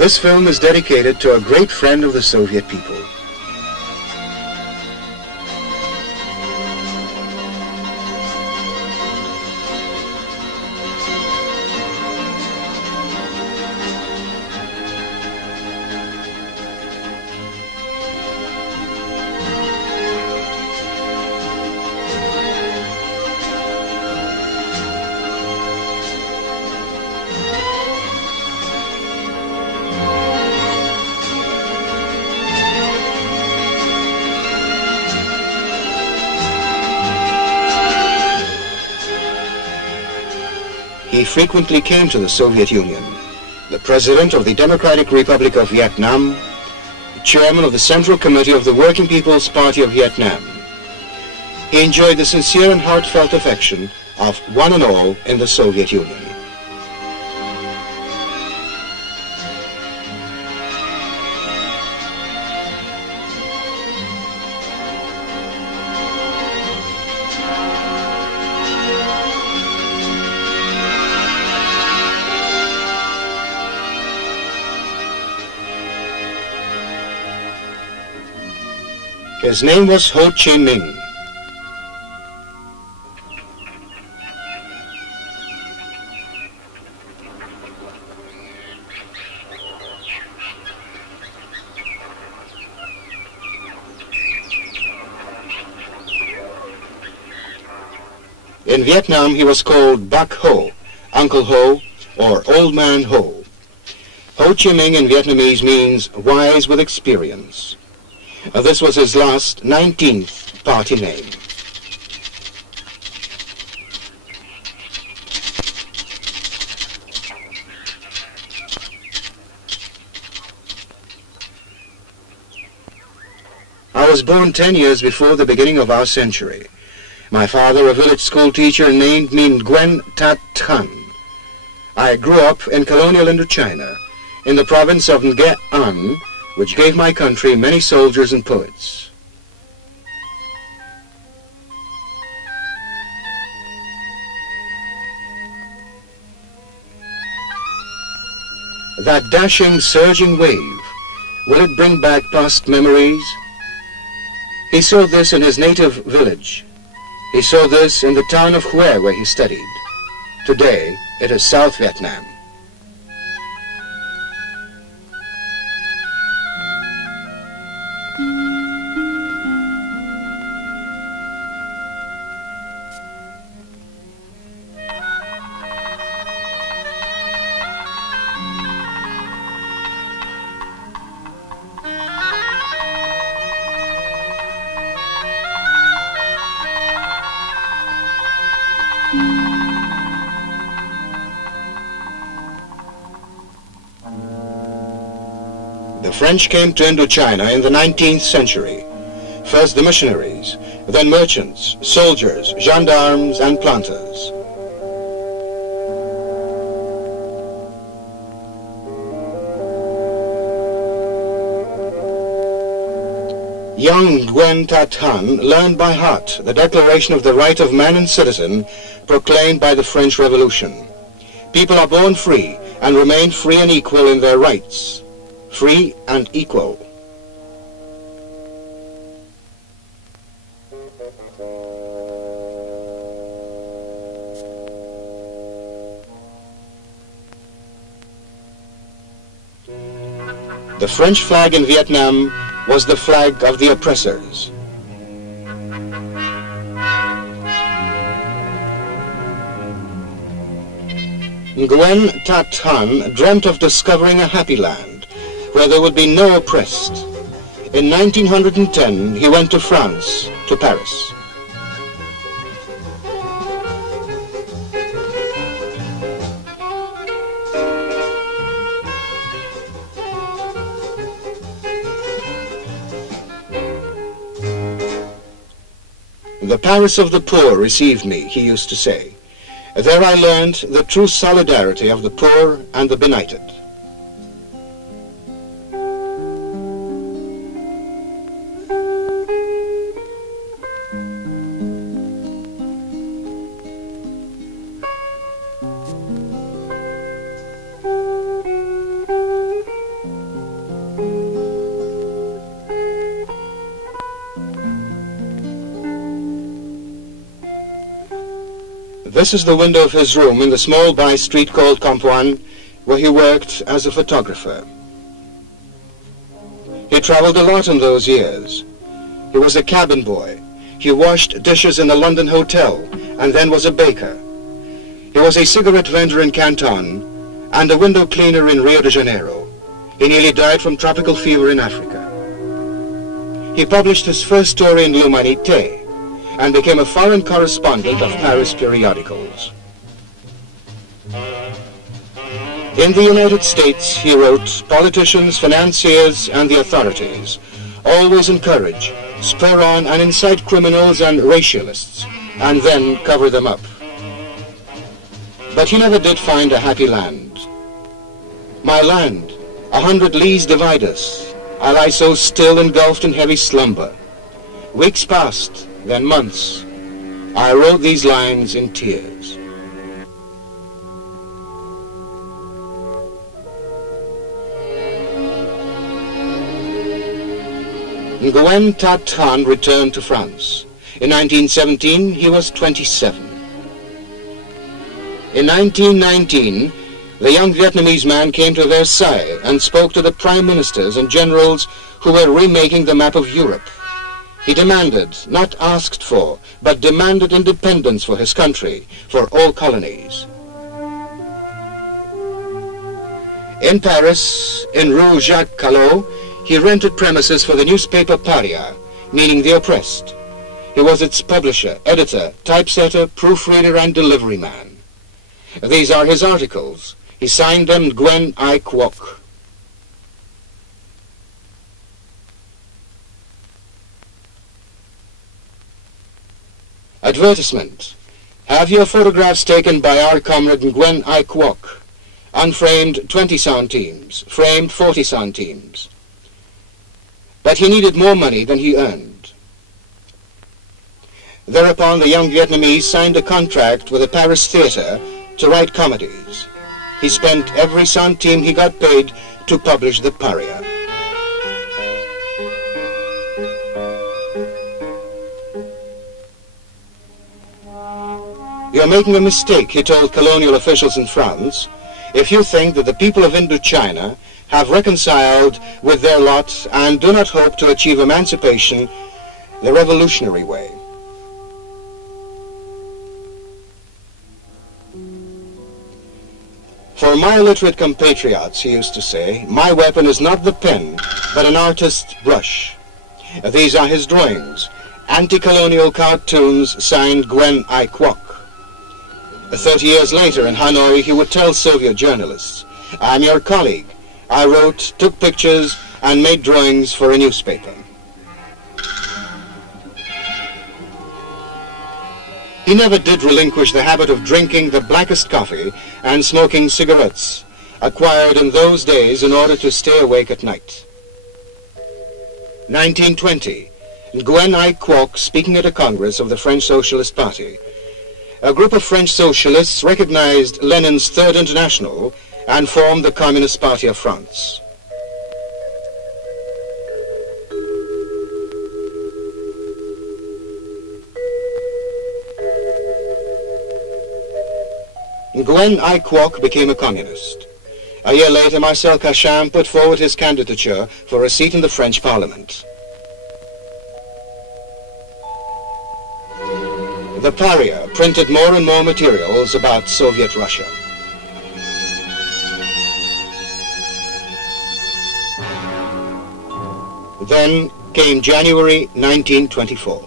This film is dedicated to a great friend of the Soviet people. He frequently came to the Soviet Union, the President of the Democratic Republic of Vietnam, Chairman of the Central Committee of the Working People's Party of Vietnam. He enjoyed the sincere and heartfelt affection of one and all in the Soviet Union. His name was Ho Chí Minh. In Vietnam, he was called Bác Ho, Uncle Ho, or Old Man Ho. Ho Chí Minh in Vietnamese means wise with experience. This was his last 19th party name. I was born 10 years before the beginning of our century. My father, a village school teacher, named me Nguyen Tat Thanh. I grew up in colonial Indochina, in the province of Nghe An, which gave my country many soldiers and poets. That dashing, surging wave, will it bring back past memories? He saw this in his native village. He saw this in the town of Hue, where he studied. Today, it is South Vietnam. The French came to Indochina in the 19th century. First the missionaries, then merchants, soldiers, gendarmes, and planters. Young Nguyen Tat Thanh learned by heart the Declaration of the Right of Man and Citizen proclaimed by the French Revolution. People are born free and remain free and equal in their rights. Free and equal. The French flag in Vietnam was the flag of the oppressors. Nguyen Tat Thanh dreamt of discovering a happy land where there would be no oppressed. In 1910, he went to France, to Paris. The Paris of the poor received me, he used to say. There I learned the true solidarity of the poor and the benighted. This is the window of his room in the small by-street called Campuan, where he worked as a photographer. He traveled a lot in those years. He was a cabin boy. He washed dishes in a London hotel and then was a baker. He was a cigarette vendor in Canton and a window cleaner in Rio de Janeiro. He nearly died from tropical fever in Africa. He published his first story in L'Humanité and became a foreign correspondent of Paris periodicals. In the United States, he wrote, "Politicians, financiers, and the authorities always encourage, spur on, and incite criminals and racialists, and then cover them up." But he never did find a happy land. "My land, 100 leagues divide us. I lie so still, engulfed in heavy slumber. Weeks passed, then months. I wrote these lines in tears." Nguyen Tat Thanh returned to France. In 1917, he was 27. In 1919, the young Vietnamese man came to Versailles and spoke to the prime ministers and generals who were remaking the map of Europe. He demanded, not asked for, but demanded independence for his country, for all colonies. In Paris, in Rue Jacques Callot, he rented premises for the newspaper Paria, meaning the oppressed. He was its publisher, editor, typesetter, proofreader, and delivery man. These are his articles. He signed them Nguyen Ai Quoc. Advertisement. Have your photographs taken by our comrade Nguyen Ai Quoc. Unframed 20 centimes, framed 40 centimes. But he needed more money than he earned. Thereupon the young Vietnamese signed a contract with a Paris theater to write comedies. He spent every centime he got paid to publish the Paria. "You're making a mistake," he told colonial officials in France, "if you think that the people of Indochina have reconciled with their lot and do not hope to achieve emancipation the revolutionary way." "For my illiterate compatriots," he used to say, "my weapon is not the pen, but an artist's brush." These are his drawings, anti-colonial cartoons signed Nguyen Ai Quoc. 30 years later in Hanoi, he would tell Soviet journalists, "I'm your colleague. I wrote, took pictures, and made drawings for a newspaper." He never did relinquish the habit of drinking the blackest coffee and smoking cigarettes, acquired in those days in order to stay awake at night. 1920, Nguyen Ai Quoc speaking at a congress of the French Socialist Party. A group of French socialists recognized Lenin's Third International and formed the Communist Party of France. Nguyen Ai Quoc became a communist. A year later, Marcel Cachin put forward his candidature for a seat in the French Parliament. The Paria printed more and more materials about Soviet Russia. Then came January 1924.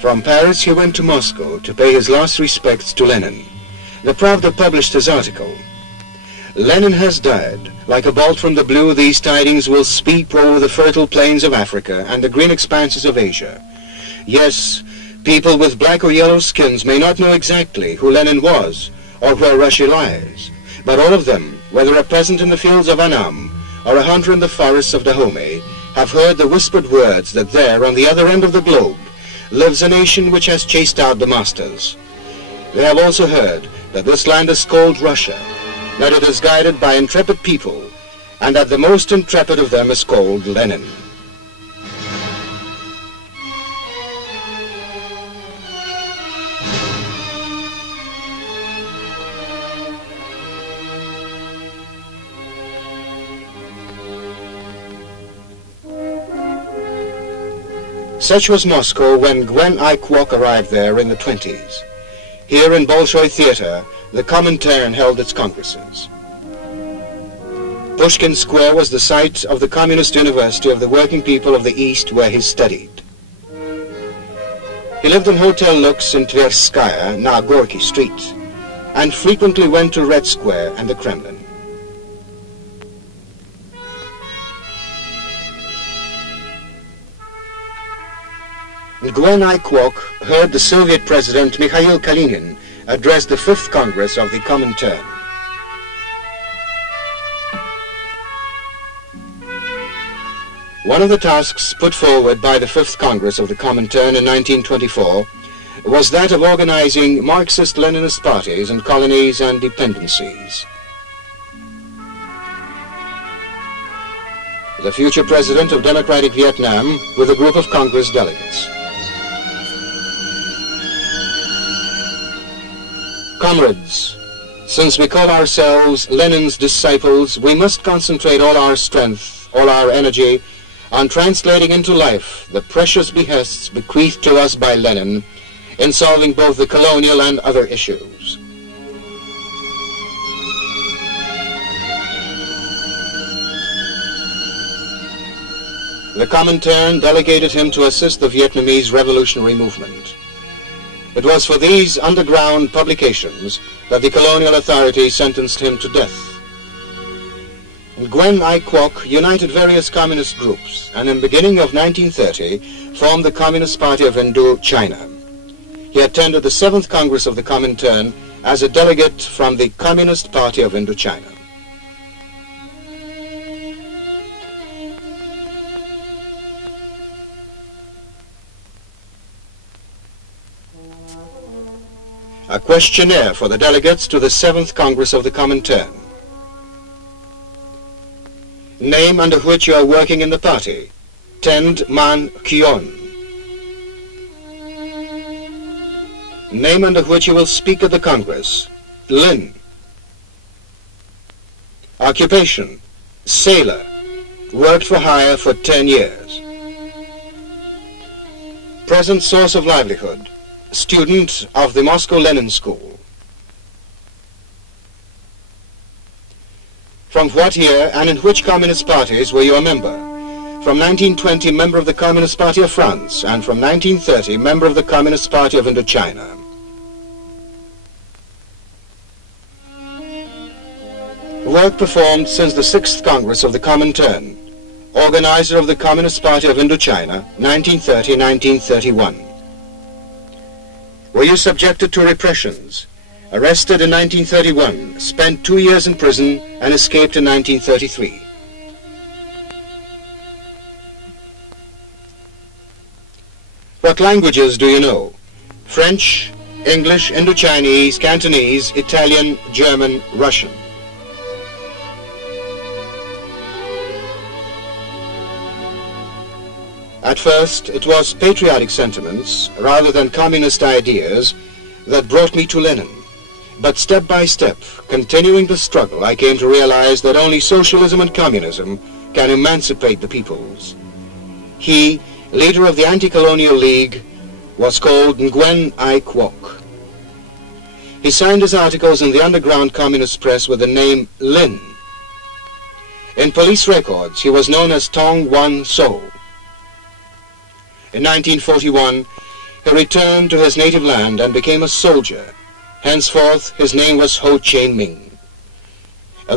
From Paris he went to Moscow to pay his last respects to Lenin. The Pravda published his article. "Lenin has died. Like a bolt from the blue, these tidings will sweep over the fertile plains of Africa and the green expanses of Asia. Yes, people with black or yellow skins may not know exactly who Lenin was or where Russia lies, but all of them, whether a peasant in the fields of Annam or a hunter in the forests of Dahomey, have heard the whispered words that there, on the other end of the globe, lives a nation which has chased out the masters. They have also heard that this land is called Russia, that it is guided by intrepid people, and that the most intrepid of them is called Lenin. Such was Moscow when Gwen I. Kwok arrived there in the 20s. Here in Bolshoi Theater, the Comintern held its congresses. Pushkin Square was the site of the Communist University of the Working People of the East, where he studied. He lived in Hotel Lux in Tverskaya, now Gorky Street, and frequently went to Red Square and the Kremlin. Gwen I. Kwok heard the Soviet President Mikhail Kalinin address the 5th Congress of the Comintern. One of the tasks put forward by the 5th Congress of the Comintern in 1924 was that of organizing Marxist-Leninist parties in colonies and dependencies. The future President of Democratic Vietnam with a group of Congress delegates. Comrades, since we call ourselves Lenin's disciples, we must concentrate all our strength, all our energy, on translating into life the precious behests bequeathed to us by Lenin in solving both the colonial and other issues. The Comintern delegated him to assist the Vietnamese revolutionary movement. It was for these underground publications that the colonial authorities sentenced him to death. Gwen I. Kwok united various communist groups and in the beginning of 1930 formed the Communist Party of Indochina. He attended the 7th Congress of the Comintern as a delegate from the Communist Party of Indochina. A questionnaire for the delegates to the 7th Congress of the Comintern. Name under which you are working in the party: Tend Man Kyon. Name under which you will speak at the Congress: Lin. Occupation: sailor. Worked for hire for 10 years. Present source of livelihood: student of the Moscow Lenin School. From what year and in which communist parties were you a member? From 1920, member of the Communist Party of France, and from 1930, member of the Communist Party of Indochina. Work performed since the 6th Congress of the Comintern, organizer of the Communist Party of Indochina, 1930-1931. Were you subjected to repressions? Arrested in 1931, spent 2 years in prison and escaped in 1933. What languages do you know? French, English, Indochinese, Cantonese, Italian, German, Russian. At first, it was patriotic sentiments rather than communist ideas that brought me to Lenin. But step by step, continuing the struggle, I came to realize that only socialism and communism can emancipate the peoples. He, leader of the Anti-Colonial League, was called Gwen I. Kwok. He signed his articles in the underground communist press with the name Lin. In police records, he was known as Tong Wan So. In 1941, he returned to his native land and became a soldier. Henceforth, his name was Ho Chi Minh.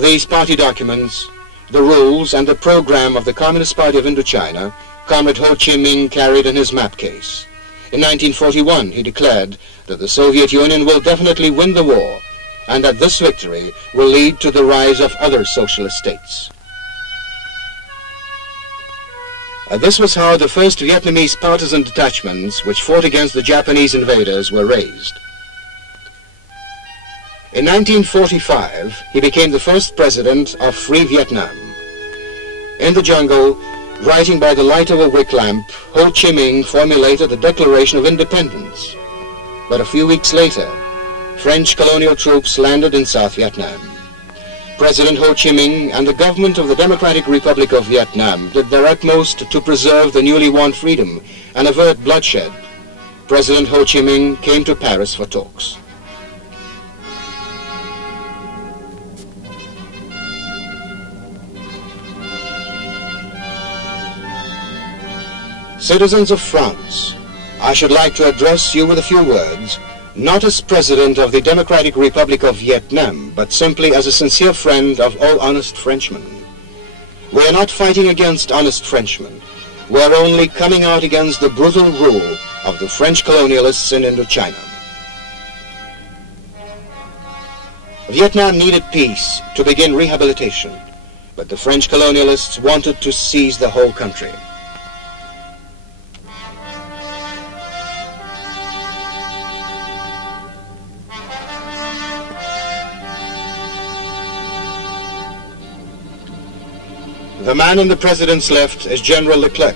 These party documents, the rules and the program of the Communist Party of Indochina, Comrade Ho Chi Minh carried in his map case. In 1941, he declared that the Soviet Union will definitely win the war, and that this victory will lead to the rise of other socialist states. This was how the first Vietnamese partisan detachments which fought against the Japanese invaders were raised. In 1945, he became the first president of Free Vietnam. In the jungle, writing by the light of a wick lamp, Ho Chi Minh formulated the Declaration of Independence. But a few weeks later, French colonial troops landed in South Vietnam. President Ho Chi Minh and the government of the Democratic Republic of Vietnam did their utmost to preserve the newly won freedom and avert bloodshed. President Ho Chi Minh came to Paris for talks. Citizens of France, I should like to address you with a few words, not as President of the Democratic Republic of Vietnam, but simply as a sincere friend of all honest Frenchmen. We are not fighting against honest Frenchmen. We are only coming out against the brutal rule of the French colonialists in Indochina. Vietnam needed peace to begin rehabilitation, but the French colonialists wanted to seize the whole country. The man on the president's left is General Leclerc.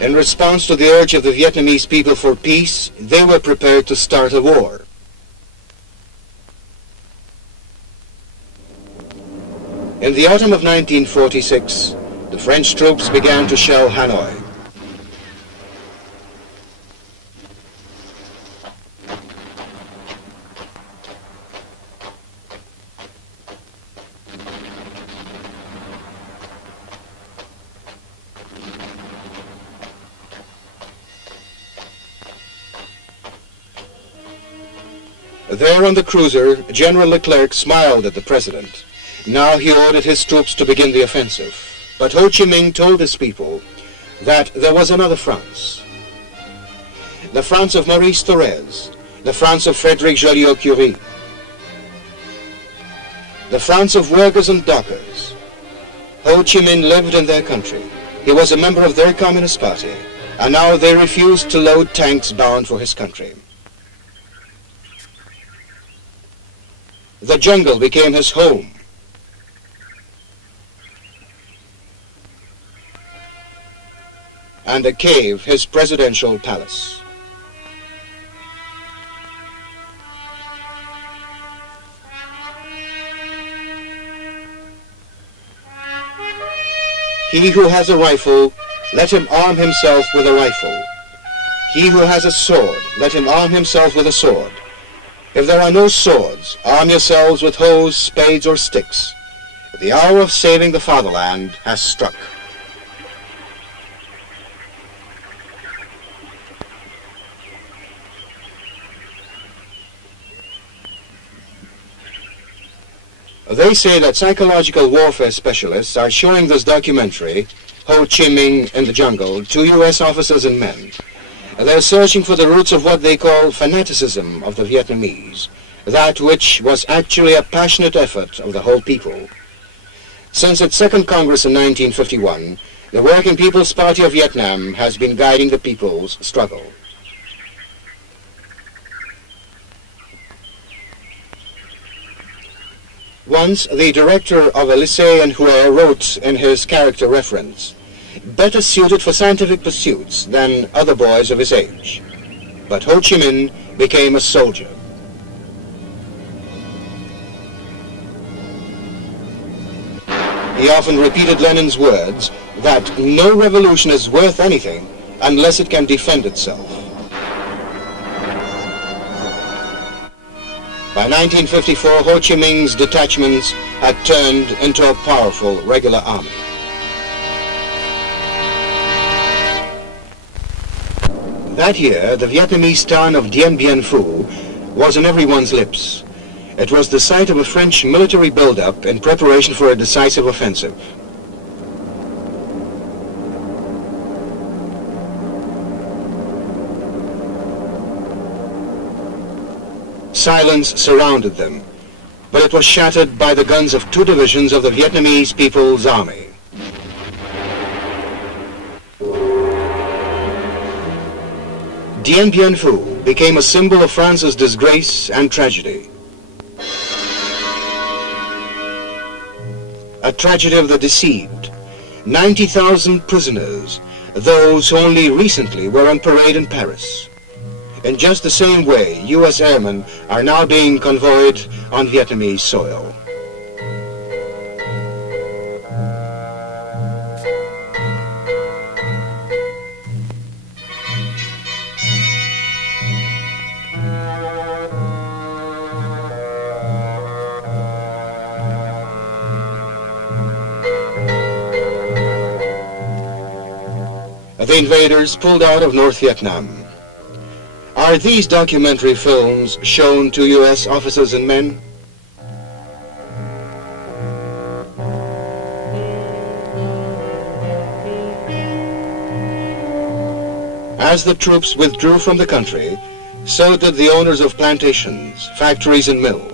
In response to the urge of the Vietnamese people for peace, they were prepared to start a war. In the autumn of 1946, the French troops began to shell Hanoi. There on the cruiser, General Leclerc smiled at the president. Now he ordered his troops to begin the offensive. But Ho Chi Minh told his people that there was another France. The France of Maurice Thorez, the France of Frederic Joliot-Curie, the France of workers and dockers. Ho Chi Minh lived in their country. He was a member of their Communist Party, and now they refused to load tanks bound for his country. The jungle became his home. And a cave his presidential palace. He who has a rifle, let him arm himself with a rifle. He who has a sword, let him arm himself with a sword. If there are no swords, arm yourselves with hoes, spades, or sticks. The hour of saving the fatherland has struck. They say that psychological warfare specialists are showing this documentary, Ho Chi Minh in the Jungle, to U.S. officers and men. They're searching for the roots of what they call fanaticism of the Vietnamese, that which was actually a passionate effort of the whole people. Since its second Congress in 1951, the Working People's Party of Vietnam has been guiding the people's struggle. Once, the director of a lycée in Hue wrote in his character reference, "Better suited for scientific pursuits than other boys of his age." But Ho Chi Minh became a soldier. He often repeated Lenin's words that no revolution is worth anything unless it can defend itself. By 1954, Ho Chi Minh's detachments had turned into a powerful regular army. That year, the Vietnamese town of Dien Bien Phu was on everyone's lips. It was the site of a French military build-up in preparation for a decisive offensive. Silence surrounded them, but it was shattered by the guns of 2 divisions of the Vietnamese People's Army. Dien Bien Phu became a symbol of France's disgrace and tragedy. A tragedy of the deceived. 90,000 prisoners, those who only recently were on parade in Paris. In just the same way, U.S. airmen are now being convoyed on Vietnamese soil. The invaders pulled out of North Vietnam. Are these documentary films shown to U.S. officers and men? As the troops withdrew from the country, so did the owners of plantations, factories and mills.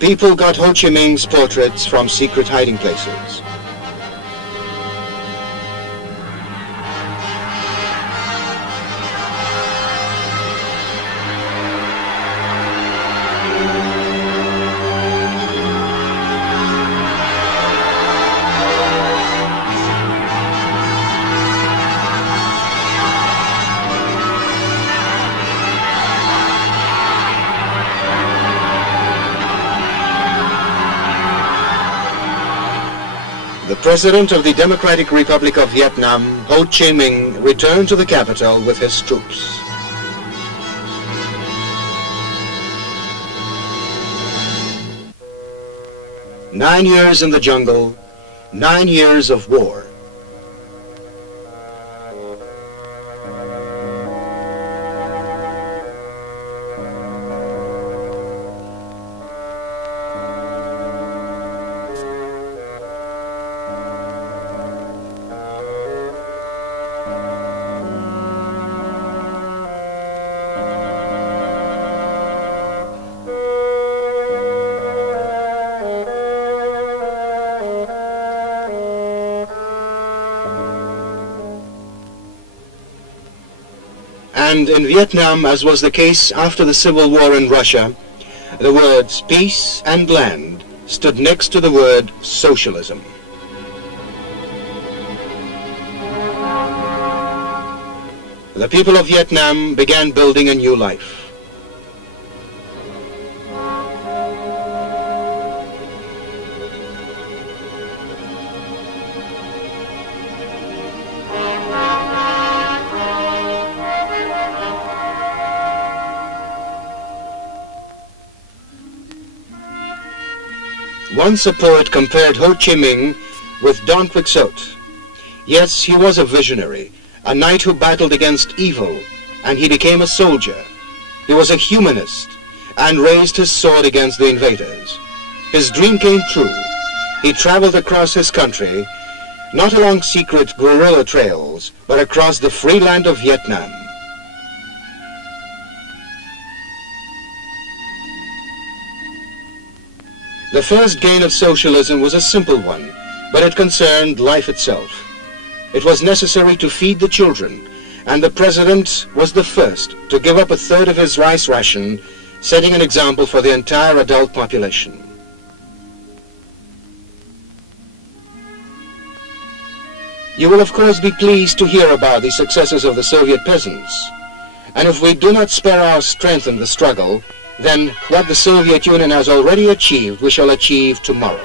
People got Ho Chi Minh's portraits from secret hiding places. The President of the Democratic Republic of Vietnam, Ho Chi Minh, returned to the capital with his troops. "9 years in the jungle, 9 years of war." And in Vietnam, as was the case after the Civil War in Russia, the words peace and land stood next to the word socialism. The people of Vietnam began building a new life. Once a poet compared Ho Chi Minh with Don Quixote. Yes, he was a visionary, a knight who battled against evil, and he became a soldier. He was a humanist and raised his sword against the invaders. His dream came true. He traveled across his country, not along secret guerrilla trails, but across the free land of Vietnam. The first gain of socialism was a simple one, but it concerned life itself. It was necessary to feed the children, and the president was the first to give up a third of his rice ration, setting an example for the entire adult population. You will of course be pleased to hear about the successes of the Soviet peasants. And if we do not spare our strength in the struggle, then what the Soviet Union has already achieved, we shall achieve tomorrow.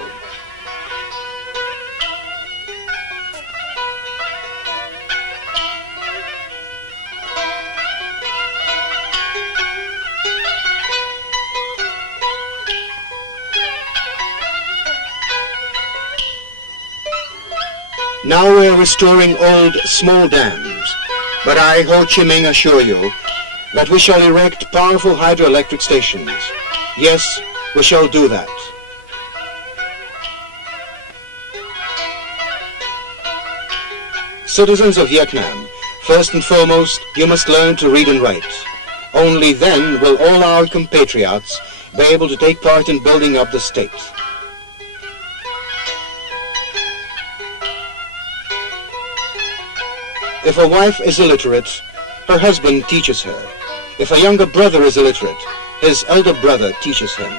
Now we are restoring old, small dams, but I, Ho Chi Minh, assure you that we shall erect powerful hydroelectric stations. Yes, we shall do that. Citizens of Vietnam, first and foremost, you must learn to read and write. Only then will all our compatriots be able to take part in building up the state. If a wife is illiterate, her husband teaches her. If a younger brother is illiterate, his elder brother teaches him.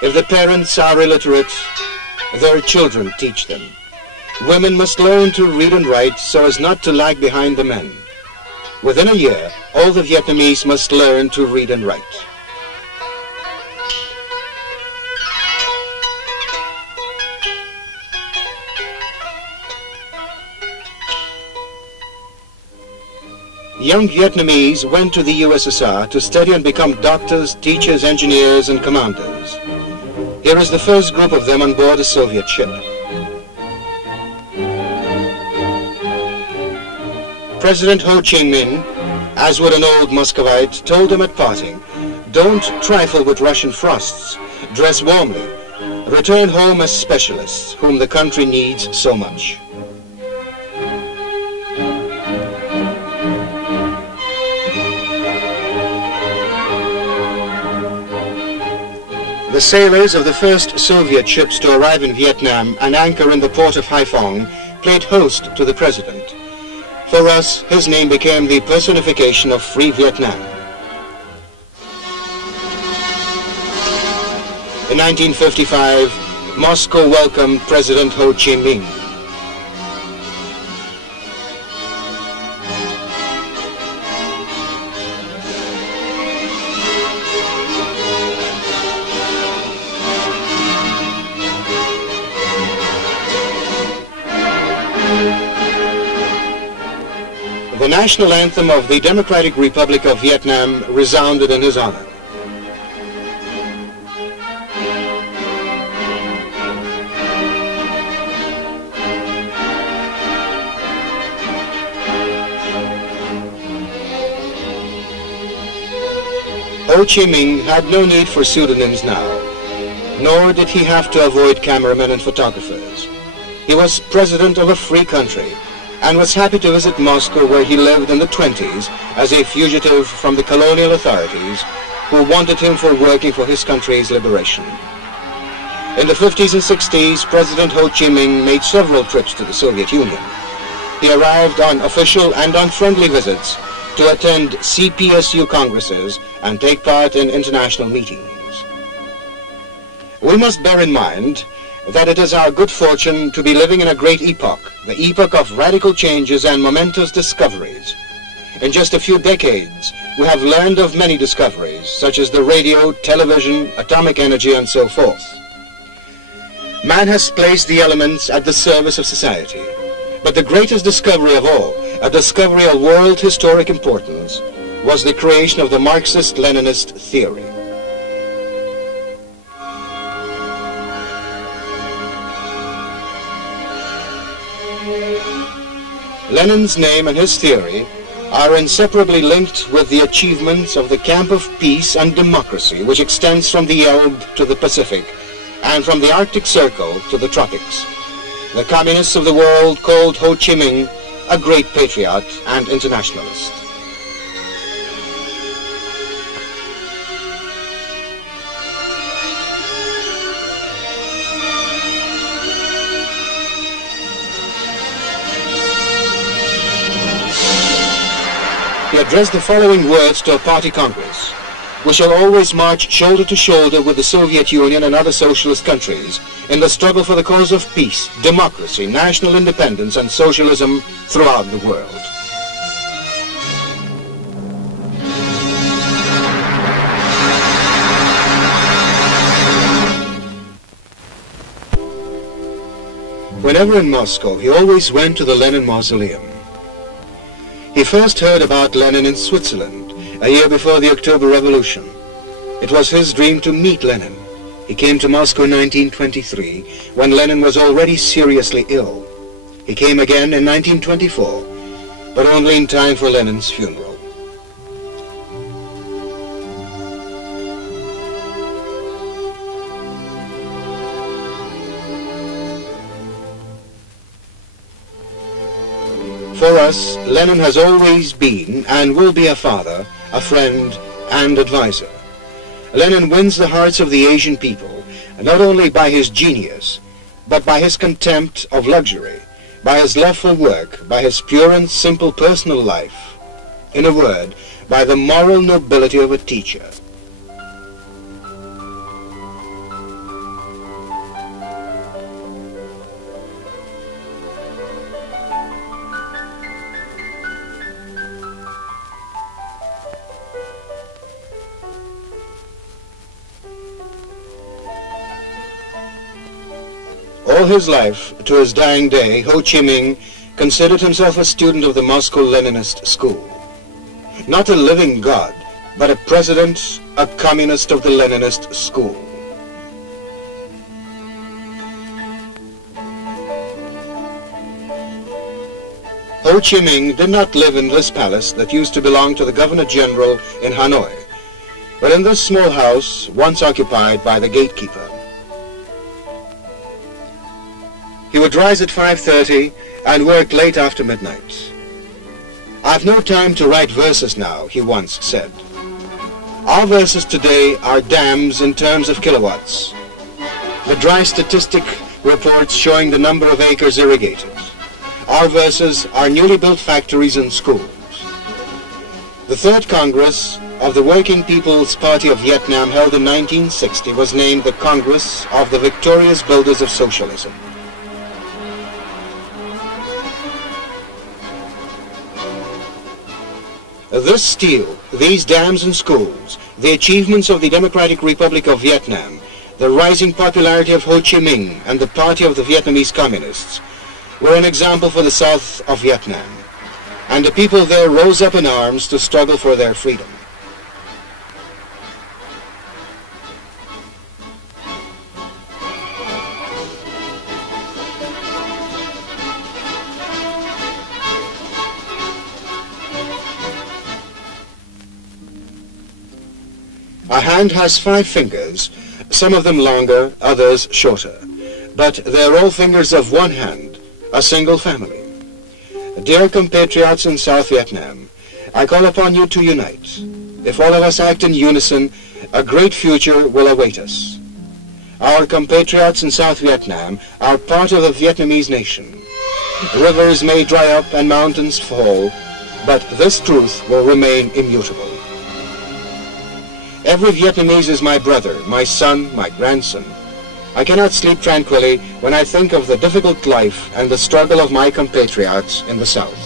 If the parents are illiterate, their children teach them. Women must learn to read and write so as not to lag behind the men. Within a year, all the Vietnamese must learn to read and write. Young Vietnamese went to the USSR to study and become doctors, teachers, engineers, and commanders. Here is the first group of them on board a Soviet ship. President Ho Chí Minh, as would an old Muscovite, told them at parting, "Don't trifle with Russian frosts. Dress warmly. Return home as specialists, whom the country needs so much." The sailors of the first Soviet ships to arrive in Vietnam and anchor in the port of Haiphong played host to the president. For us, his name became the personification of free Vietnam. In 1955, Moscow welcomed President Ho Chí Minh. The national anthem of the Democratic Republic of Vietnam resounded in his honor. Ho Chí Minh had no need for pseudonyms now, nor did he have to avoid cameramen and photographers. He was president of a free country, and was happy to visit Moscow, where he lived in the 20s as a fugitive from the colonial authorities who wanted him for working for his country's liberation. In the 50s and 60s, President Ho Chí Minh made several trips to the Soviet Union. He arrived on official and on friendly visits to attend CPSU congresses and take part in international meetings. We must bear in mind that it is our good fortune to be living in a great epoch, the epoch of radical changes and momentous discoveries. In just a few decades, we have learned of many discoveries, such as the radio, television, atomic energy, and so forth. Man has placed the elements at the service of society. But the greatest discovery of all, a discovery of world historic importance, was the creation of the Marxist-Leninist theory. Lenin's name and his theory are inseparably linked with the achievements of the camp of peace and democracy, which extends from the Elbe to the Pacific and from the Arctic Circle to the tropics. The communists of the world called Ho Chí Minh a great patriot and internationalist. He addressed the following words to a party congress: "We shall always march shoulder to shoulder with the Soviet Union and other socialist countries in the struggle for the cause of peace, democracy, national independence, and socialism throughout the world." Whenever in Moscow, he always went to the Lenin Mausoleum. He first heard about Lenin in Switzerland, a year before the October Revolution. It was his dream to meet Lenin. He came to Moscow in 1923, when Lenin was already seriously ill. He came again in 1924, but only in time for Lenin's funeral. For us, Lenin has always been and will be a father, a friend, and advisor. Lenin wins the hearts of the Asian people, not only by his genius, but by his contempt of luxury, by his love for work, by his pure and simple personal life. In a word, by the moral nobility of a teacher. All his life, to his dying day, Ho Chi Minh considered himself a student of the Moscow Leninist school. Not a living god, but a president, a communist of the Leninist school. Ho Chi Minh did not live in this palace that used to belong to the Governor-General in Hanoi, but in this small house once occupied by the gatekeeper. He would rise at 5:30 and work late after midnight. "I've no time to write verses now," he once said. Our verses today are dams in terms of kilowatts. The dry statistic reports showing the number of acres irrigated. Our verses are newly built factories and schools. The Third Congress of the Working People's Party of Vietnam, held in 1960, was named the Congress of the Victorious Builders of Socialism. This steel, these dams and schools, the achievements of the Democratic Republic of Vietnam, the rising popularity of Ho Chi Minh and the Party of the Vietnamese Communists were an example for the south of Vietnam, and the people there rose up in arms to struggle for their freedom. A hand has 5 fingers, some of them longer, others shorter, but they're all fingers of one hand, a single family. Dear compatriots in South Vietnam, I call upon you to unite. If all of us act in unison, a great future will await us. Our compatriots in South Vietnam are part of the Vietnamese nation. Rivers may dry up and mountains fall, but this truth will remain immutable. Every Vietnamese is my brother, my son, my grandson. I cannot sleep tranquilly when I think of the difficult life and the struggle of my compatriots in the South.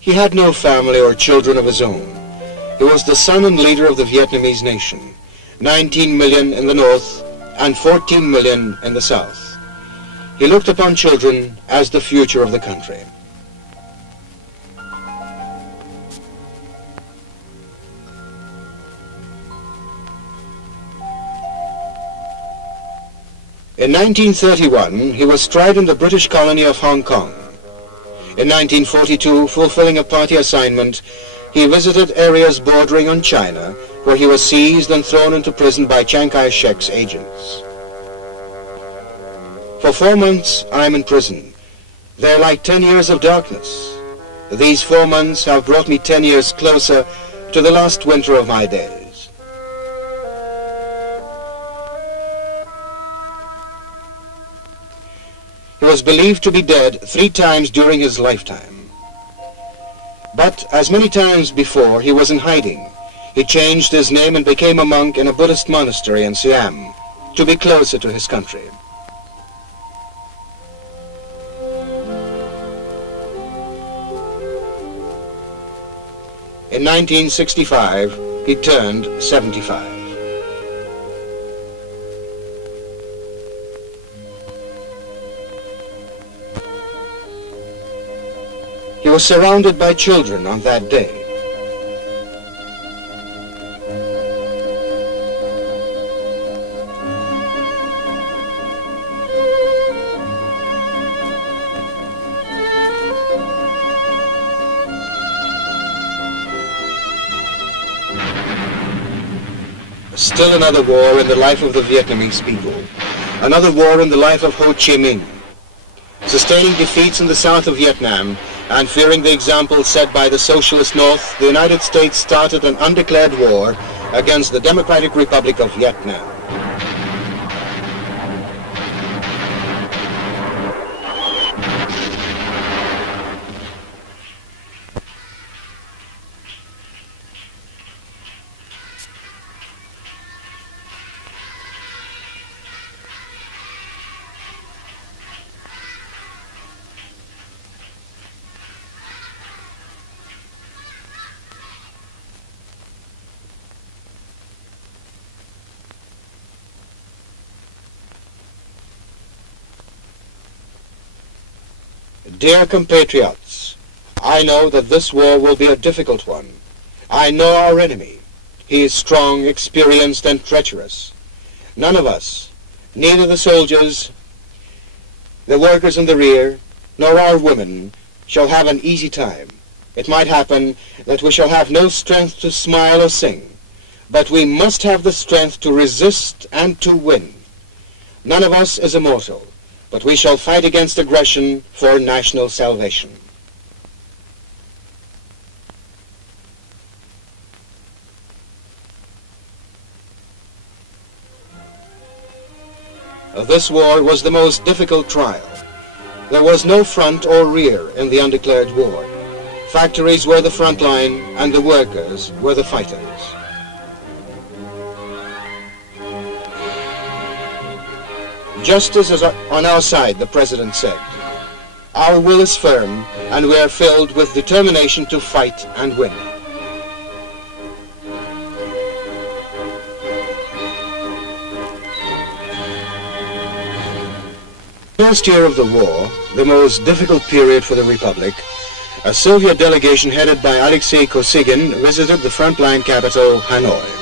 He had no family or children of his own. He was the son and leader of the Vietnamese nation, 19 million in the north and 14 million in the south. He looked upon children as the future of the country. In 1931, he was tried in the British colony of Hong Kong. In 1942, fulfilling a party assignment, he visited areas bordering on China, where he was seized and thrown into prison by Chiang Kai-shek's agents. For 4 months, I am in prison. They're like 10 years of darkness. These 4 months have brought me 10 years closer to the last winter of my days. who was believed to be dead 3 times during his lifetime. But as many times before, he was in hiding. He changed his name and became a monk in a Buddhist monastery in Siam to be closer to his country. In 1965, he turned 75. He was surrounded by children on that day. Still another war in the life of the Vietnamese people. Another war in the life of Ho Chí Minh. Sustaining defeats in the south of Vietnam and fearing the example set by the socialist North, the United States started an undeclared war against the Democratic Republic of Vietnam. Dear compatriots, I know that this war will be a difficult one. I know our enemy. He is strong, experienced, and treacherous. None of us, neither the soldiers, the workers in the rear, nor our women, shall have an easy time. It might happen that we shall have no strength to smile or sing, but we must have the strength to resist and to win. None of us is immortal, but we shall fight against aggression for national salvation. This war was the most difficult trial. There was no front or rear in the undeclared war. Factories were the front line and the workers were the fighters. Justice is on our side, the President said. Our will is firm, and we are filled with determination to fight and win. First year of the war, the most difficult period for the Republic, a Soviet delegation headed by Alexei Kosygin visited the frontline capital, Hanoi.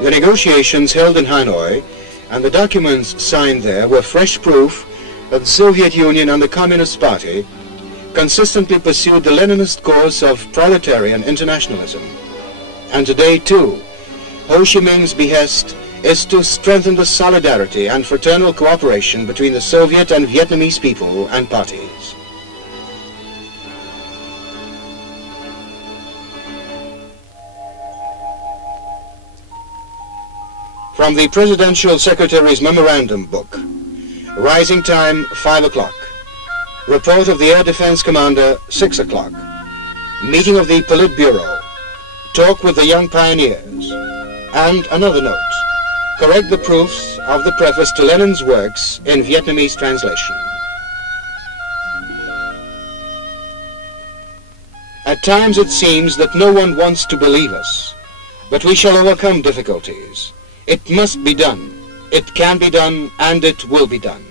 The negotiations held in Hanoi and the documents signed there were fresh proof that the Soviet Union and the Communist Party consistently pursued the Leninist course of proletarian internationalism. And today, too, Ho Chí Minh's behest is to strengthen the solidarity and fraternal cooperation between the Soviet and Vietnamese people and parties. From the Presidential Secretary's Memorandum Book, Rising Time, 5 o'clock. Report of the Air Defense Commander, 6 o'clock. Meeting of the Politburo. Talk with the young pioneers. And another note. Correct the proofs of the preface to Lenin's works in Vietnamese translation. At times it seems that no one wants to believe us, but we shall overcome difficulties. It must be done. It can be done, and it will be done.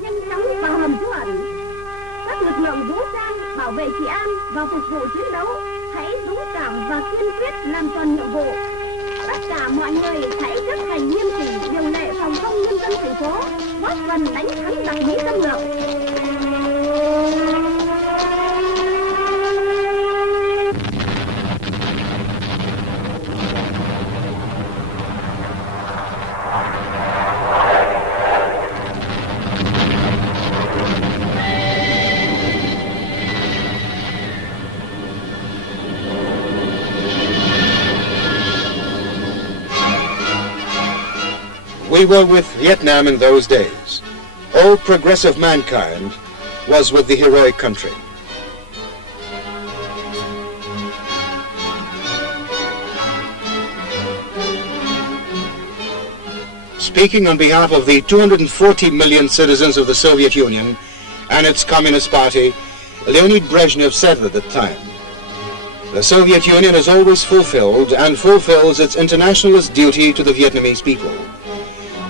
Nhanh chóng vào và phục vụ chiến đấu, hãy dũng cảm và kiên quyết làm tròn nhiệm vụ. Tất cả mọi người hãy chấp hành nghiêm chỉnh điều lệ phòng không nhân dân thành phố, góp phần đánh thắng giặc Mỹ xâm lược. We were with Vietnam in those days. All progressive mankind was with the heroic country. Speaking on behalf of the 240 million citizens of the Soviet Union and its Communist Party, Leonid Brezhnev said at the time, "The Soviet Union has always fulfilled and fulfills its internationalist duty to the Vietnamese people.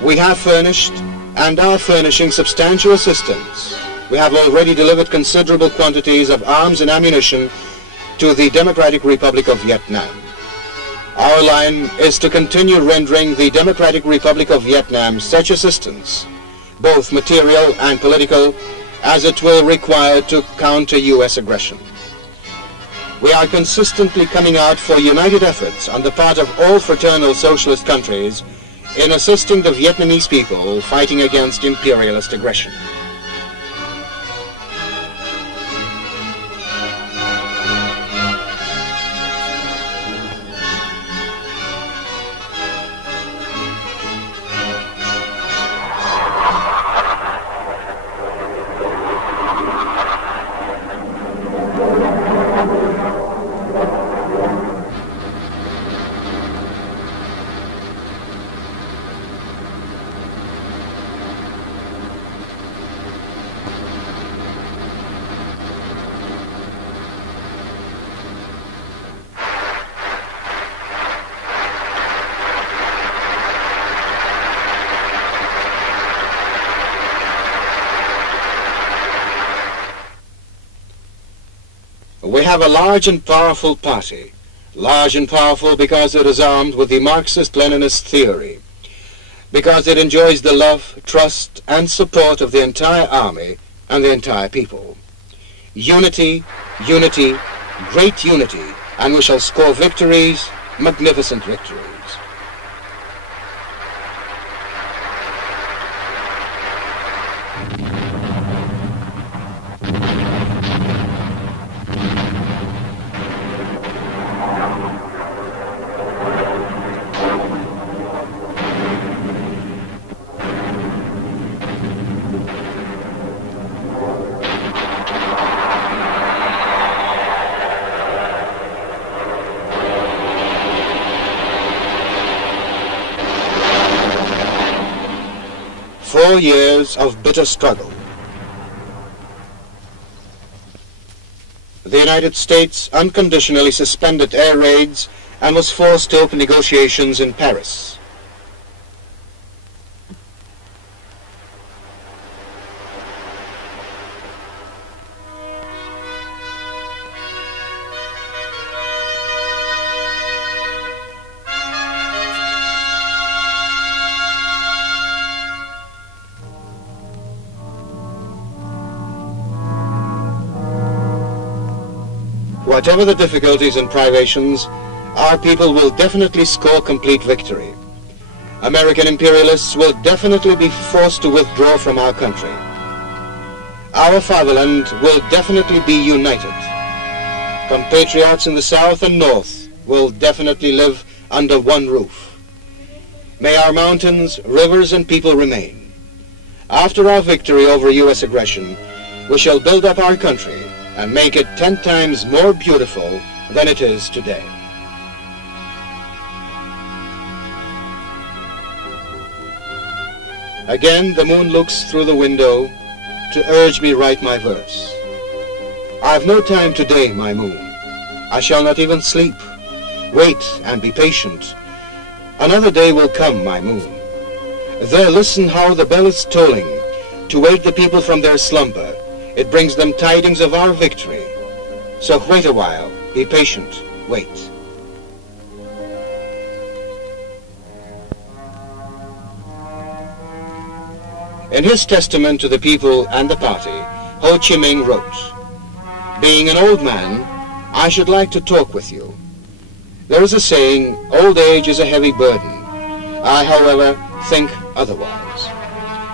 We have furnished and are furnishing substantial assistance. We have already delivered considerable quantities of arms and ammunition to the Democratic Republic of Vietnam. Our line is to continue rendering the Democratic Republic of Vietnam such assistance, both material and political, as it will require to counter U.S. aggression. We are consistently coming out for united efforts on the part of all fraternal socialist countries in assisting the Vietnamese people fighting against imperialist aggression." We have a large and powerful party, large and powerful because it is armed with the Marxist-Leninist theory, because it enjoys the love, trust, and support of the entire army and the entire people. Unity, unity, great unity, and we shall score victories, magnificent victories. Four years of bitter struggle. The United States unconditionally suspended air raids and was forced to open negotiations in Paris. Whatever the difficulties and privations, our people will definitely score complete victory. American imperialists will definitely be forced to withdraw from our country. Our fatherland will definitely be united. Compatriots in the South and North will definitely live under one roof. May our mountains, rivers, and people remain. After our victory over U.S. aggression, we shall build up our country and make it 10 times more beautiful than it is today. Again the moon looks through the window to urge me write my verse. I have no time today, my moon. I shall not even sleep. Wait and be patient. Another day will come, my moon. There listen how the bell is tolling to wake the people from their slumber. It brings them tidings of our victory. So wait a while, be patient, wait. In his testament to the people and the party, Ho Chí Minh wrote, "Being an old man, I should like to talk with you. There is a saying, old age is a heavy burden. I, however, think otherwise.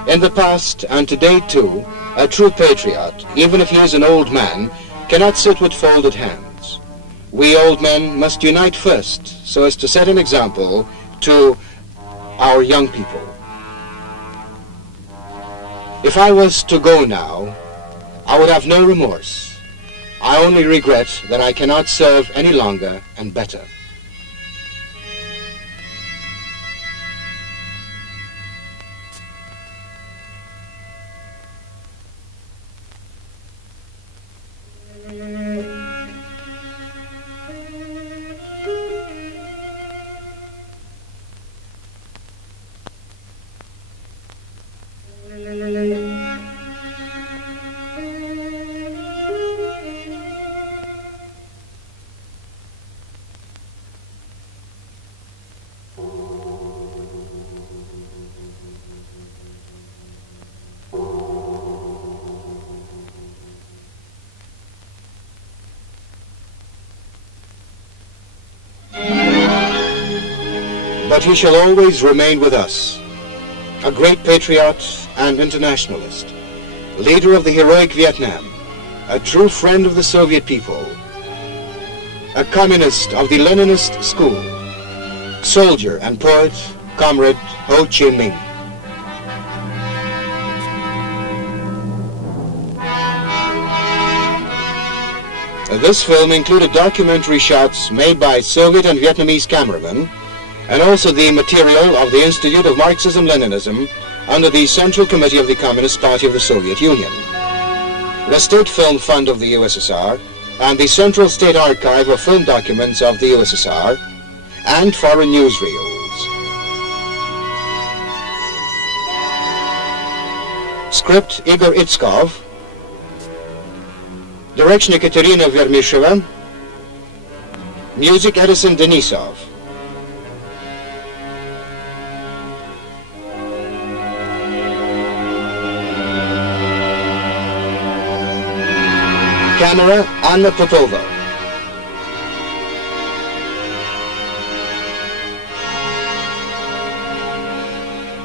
In the past, and today too, a true patriot, even if he is an old man, cannot sit with folded hands. We old men must unite first, so as to set an example to our young people. If I was to go now, I would have no remorse. I only regret that I cannot serve any longer and better." But he shall always remain with us, a great patriot and internationalist, leader of the heroic Vietnam, a true friend of the Soviet people, a communist of the Leninist school, soldier and poet, comrade Ho Chí Minh. This film included documentary shots made by Soviet and Vietnamese cameramen, and also the material of the Institute of Marxism-Leninism under the Central Committee of the Communist Party of the Soviet Union, the State Film Fund of the USSR, and the Central State Archive of Film Documents of the USSR, and foreign newsreels. Script Igor Itskov, direction Ekaterina Vermisheva, music Edison Denisov. Camera, Anna Popova.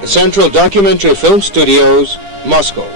Central Documentary Film Studios, Moscow.